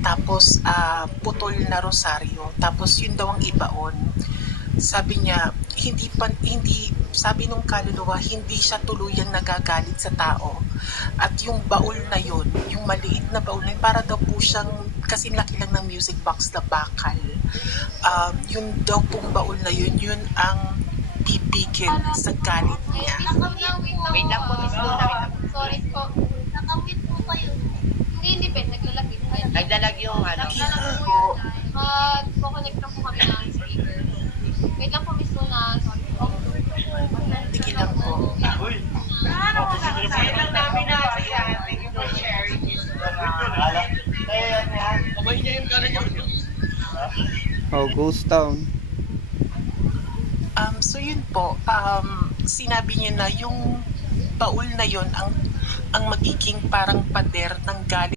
tapos putol na rosaryo, tapos yun daw ang ibaon. Sabi niya, hindi, sabi nung kaluluwa, hindi siya tuluyang nagagalit sa tao. At yung baul na yun, yung maliit na baul na yun, para daw po siyang, kasi laki lang ng music box na bakal. Yun daw pong baul na yun, yun ang pipigil sa galit niya. Wait lang po, Miss Luna. Sorry po. Nakawit po kayo. Hindi, naglalagay. Nagdalag yung ano. Naglalagay po yun. Mag-connect na po kami ng speaker. Wait lang po, Miss Luna. Sorry po. Sige lang po. Thank you for sharing this. Oh, ghost town. So yun po, sinabi niya na yung baul na yun ang magiging parang pader ng galit